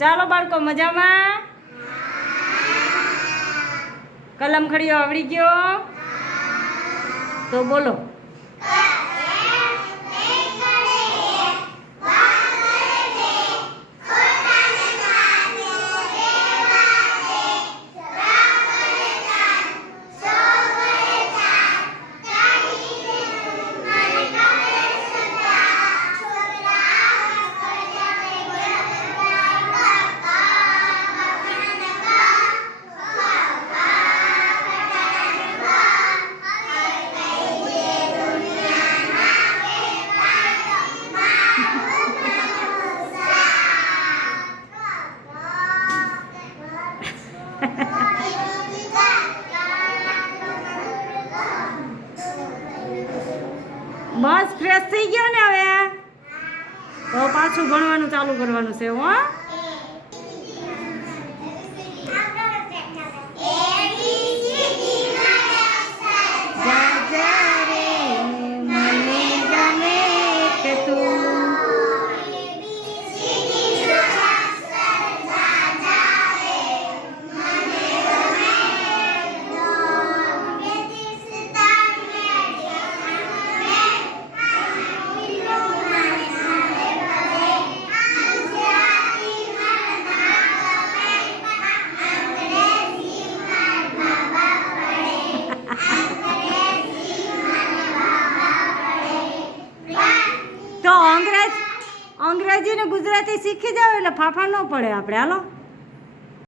ચાલો બાળકો મજામાં? કલમ ખડીઓ આવડી ગયો? તો બોલો. બસ ફ્રેશ થઈ ગયો ને હવે? તો પાછું ભણવાનું ચાલુ કરવાનું છે હો. તો અંગ્રેજી ને ગુજરાતી શીખી જાવ એટલે ફાફા ન પડે આપણે. હાલો.